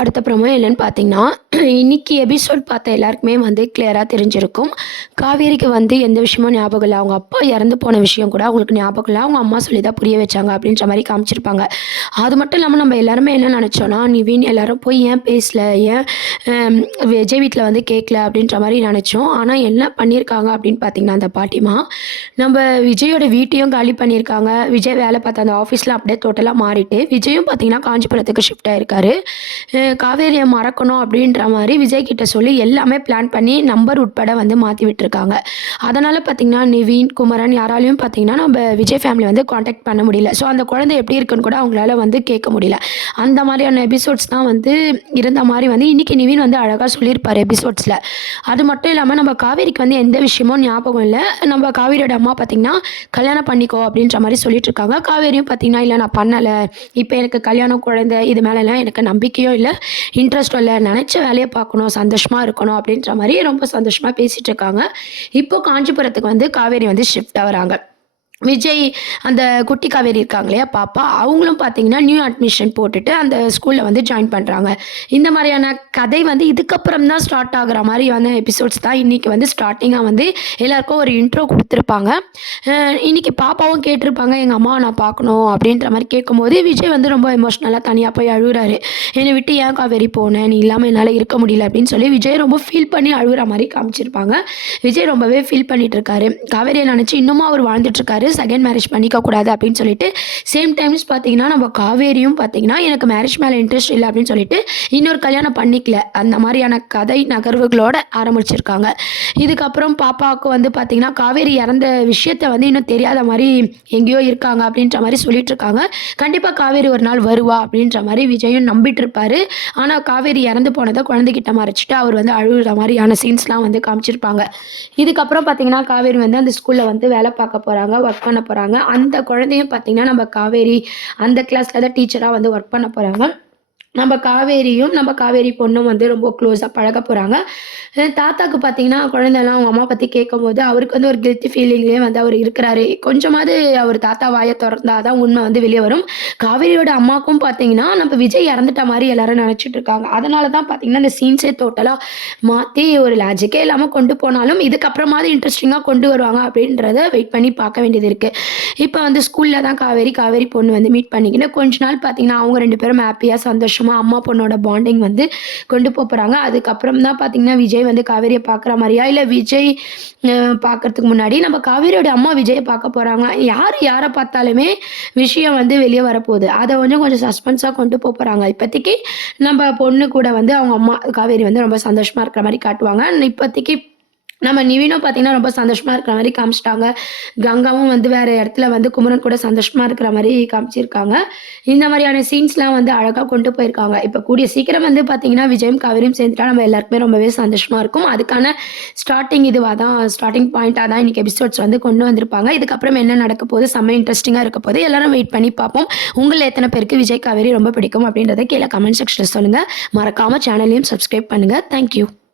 அடுத்த ப்ரமோ என்னென்னு பார்த்தீங்கன்னா இன்னைக்கு எபிசோட் பார்த்த எல்லாருக்குமே வந்து கிளியராக தெரிஞ்சிருக்கும். காவேரிக்கு வந்து எந்த விஷயமும் ஞாபகம் இல்லை. அவங்க அப்பா இறந்து போன விஷயம் கூட அவங்களுக்கு ஞாபகம் இல்லை. அவங்க அம்மா சொல்லி தான் புரிய வச்சாங்க அப்படின்ற மாதிரி காமிச்சிருப்பாங்க. அது மட்டும் இல்லாமல் நம்ம எல்லாருமே என்ன நினச்சோன்னா நிவின் எல்லாரும் போய் ஏன் பேசல? ஏன் விஜய் வீட்டில் வந்து கேட்கல அப்படின்ற மாதிரி நினச்சோம். ஆனால் என்ன பண்ணியிருக்காங்க அப்படின்னு பார்த்தீங்கன்னா அந்த பாட்டிமா நம்ம விஜயோட வீட்டையும் காலி பண்ணியிருக்காங்க விஜய் வேலை பார்த்த அந்த ஆஃபீஸில் அப்படியே டோட்டலாக மாறிட்டு விஜயும் பார்த்தீங்கன்னா காஞ்சிபுரத்துக்கு ஷிஃப்ட் ஆயிருக்காரு. காவேரியை மறக்கணும் அப்படின்ற மாதிரி விஜய் கிட்ட சொல்லி எல்லாமே பிளான் பண்ணி நம்பர் உட்பட வந்து மாற்றி விட்டுருக்காங்க. அதனால் பார்த்தீங்கன்னா நிவின் குமரன் யாராலையும் பார்த்தீங்கன்னா நம்ம விஜய் ஃபேமிலி வந்து காண்டாக்ட் பண்ண முடியல. ஸோ அந்த குழந்தை எப்படி இருக்குன்னு கூட அவங்களால வந்து கேட்க முடியல. அந்த மாதிரியான எபிசோட்ஸ் தான் வந்து இருந்த மாதிரி வந்து இன்றைக்கி நிவின் வந்து அழகாக சொல்லியிருப்பார் எபிசோட்ஸில் அது மட்டும் இல்லாமல் நம்ம காவேரிக்கு வந்து எந்த விஷயமும் ஞாபகம் இல்லை. நம்ம காவேரியோட அம்மா பார்த்தீங்கன்னா கல்யாணம் பண்ணிக்கோ அப்படின்ற மாதிரி சொல்லிட்டு இருக்காங்க காவேரியும் பார்த்தீங்கன்னா இல்லை நான் பண்ணலை. இப்போ எனக்கு கல்யாணம் குழந்தை இது மேலெலாம் எனக்கு நம்பிக்கையும் இல்லை. இன்ட்ரெஸ்ட்டும் இல்லை. நினச்ச வேலையை பார்க்கணும். சந்தோஷமாக இருக்கணும். அப்படின்ற மாதிரி ரொம்ப சந்தோஷமாக பேசிகிட்டு இருக்காங்க இப்போ காஞ்சிபுரத்துக்கு வந்து காவேரி வந்து ஷிஃப்ட் ஆகிறாங்க விஜய் அந்த குட்டி காவேரி இருக்காங்க இல்லையா பாப்பா அவங்களும் பார்த்தீங்கன்னா நியூ அட்மிஷன் போட்டுட்டு அந்த ஸ்கூலில் வந்து ஜாயின் பண்ணுறாங்க இந்த மாதிரியான கதை வந்து இதுக்கப்புறம் தான் ஸ்டார்ட் ஆகுற மாதிரி வந்து எபிசோட்ஸ் தான் இன்றைக்கி வந்து ஸ்டார்டிங்காக வந்து எல்லாருக்கும் ஒரு இன்ட்ரோ கொடுத்துருப்பாங்க. இன்றைக்கி இன்னைக்கு பாப்பாவும் கேட்டிருப்பாங்க எங்கள் அம்மாவை நான் பார்க்கணும் அப்படின்ற மாதிரி கேட்கும்போது விஜய் வந்து ரொம்ப எமோஷ்னலாக தனியாக போய் அழுகுறாரு. என்னை விட்டு ஏன் காவேரி போனேன் நீ இல்லாமல் என்னால் இருக்க முடியல அப்படின்னு சொல்லி விஜய் ரொம்ப ஃபீல் பண்ணி அழுகிற மாதிரி காமிச்சிருப்பாங்க. விஜய் ரொம்பவே ஃபீல் பண்ணிகிட்ருக்காரு காவேரியை நினச்சி இன்னமும் அவர் வாழ்ந்துட்டுருக்காரு வந்து செகண்ட் மேரேஜ் பண்ணிக்க கூடாது அப்படின்னு சொல்லிட்டு சேம் டைம்ஸ் பார்த்தீங்கன்னா நம்ம காவேரியும் பார்த்தீங்கன்னா எனக்கு மேரேஜ் மேலே இன்ட்ரெஸ்ட் இல்லை அப்படின்னு சொல்லிட்டு இன்னொரு கல்யாணம் பண்ணிக்கல. அந்த மாதிரியான கதை நகர்வுகளோட ஆரம்பிச்சிருக்காங்க. இதுக்கப்புறம் பாப்பாவுக்கு வந்து பார்த்தீங்கன்னா காவேரி இறந்த விஷயத்த வந்து இன்னும் தெரியாத மாதிரி எங்கேயோ இருக்காங்க அப்படின்ற மாதிரி சொல்லிட்டு இருக்காங்க கண்டிப்பாக காவேரி ஒரு நாள் வருவா அப்படின்ற மாதிரி விஜயும் நம்பிட்டு இருப்பாரு ஆனால் காவேரி இறந்து போனதை குழந்தைகிட்ட மறைச்சிட்டு அவர் வந்து அழுகிற மாதிரியான சீன்ஸ்லாம் வந்து காமிச்சிருப்பாங்க. இதுக்கப்புறம் பார்த்தீங்கன்னா காவேரி வந்து அந்த ஸ்கூலில் வந்து வேலை பார்க்க போகிறாங்க ஒர்க் ஒர்க் பண்ண போகிறாங்க அந்த குழந்தையும் பார்த்தீங்கன்னா நம்ம காவேரி அந்த கிளாஸில் தான் டீச்சராக வந்து ஒர்க் பண்ண போகிறாங்க நம்ம காவேரியும் நம்ம காவேரி பொண்ணும் வந்து ரொம்ப க்ளோஸாக பழக போகிறாங்க தாத்தாக்கு பார்த்தீங்கன்னா குழந்தைலாம் அவங்க அம்மா பற்றி கேட்கும்போது அவருக்கு வந்து ஒரு கில்ட்டி ஃபீலிங்லேயே வந்து அவர் இருக்கிறாரு. கொஞ்சமாவது அவர் தாத்தா வாயை திறந்தாதான் தான் உண்மை வந்து வெளியே வரும். காவேரியோட அம்மாவுக்கும் பார்த்தீங்கன்னா நம்ம விஜய் இறந்துட்ட மாதிரி எல்லாரும் நினச்சிட்டு இருக்காங்க. அதனால தான் பார்த்தீங்கன்னா இந்த சீன்ஸே டோட்டலாக மாற்றி ஒரு லாஜிக்கே இல்லாமல் கொண்டு போனாலும் இதுக்கப்புறமாவது இன்ட்ரெஸ்டிங்காக கொண்டு வருவாங்க அப்படின்றத வெயிட் பண்ணி பார்க்க வேண்டியது இருக்குது இப்போ வந்து ஸ்கூலில் தான் காவேரி காவேரி பொண்ணு வந்து மீட் பண்ணிக்கிட்டு கொஞ்ச நாள் பார்த்தீங்கன்னா அவங்க ரெண்டு பேரும் ஹாப்பியாக சந்தோஷம் சந்தோஷமாக அம்மா பொண்ணோட பாண்டிங் வந்து கொண்டு போக போகிறாங்க அதுக்கப்புறம் தான் பார்த்தீங்கன்னா விஜய் வந்து காவேரியை பார்க்குற மாதிரியா? இல்லை விஜய் பார்க்கறதுக்கு முன்னாடி நம்ம காவேரியோட அம்மா விஜயை பார்க்க போகிறாங்க யார் யாரை பார்த்தாலுமே விஷயம் வந்து வெளியே வரப்போகுது. அதை கொஞ்சம் கொஞ்சம் சஸ்பென்ஸாக கொண்டு போக போகிறாங்க இப்போதைக்கு நம்ம பொண்ணு கூட வந்து அவங்க அம்மா காவேரி வந்து ரொம்ப சந்தோஷமாக இருக்கிற மாதிரி காட்டுவாங்க. இப்போதைக்கு நம்ம நிவினும் பார்த்தீங்கன்னா ரொம்ப சந்தோஷமாக இருக்கிற மாதிரி காமிச்சிட்டாங்க. கங்காவும் வந்து வேறு இடத்துல வந்து குமரன் கூட சந்தோஷமாக இருக்கிற மாதிரி காமிச்சிருக்காங்க. இந்த மாதிரியான சீன்ஸ்லாம் வந்து அழகாக கொண்டு போயிருக்காங்க. இப்போ கூடிய சீக்கிரம் வந்து பார்த்தீங்கன்னா விஜயம் காவேரியும் சேர்ந்துட்டா நம்ம எல்லாருக்குமே ரொம்பவே சந்தோஷமாக இருக்கும். அதுக்கான ஸ்டார்டிங் இதுவாக தான் ஸ்டார்டிங் பாயிண்ட்டாக தான் இன்றைக்கி எபிசோட்ஸ் வந்து கொண்டு வந்திருப்பாங்க. இதுக்கப்புறம் என்ன நடக்க போகுது? செம்ம இன்ட்ரெஸ்டிங்காக இருக்க போது எல்லாரும் வெயிட் பண்ணி பார்ப்போம். உங்களில் எத்தனை பேருக்கு விஜய் காவேரி ரொம்ப பிடிக்கும் அப்படின்றத கீழே கமெண்ட் செக்ஷனில் சொல்லுங்கள் மறக்காமல் சேனலையும் சப்ஸ்கிரைப் பண்ணுங்கள் தேங்க்யூ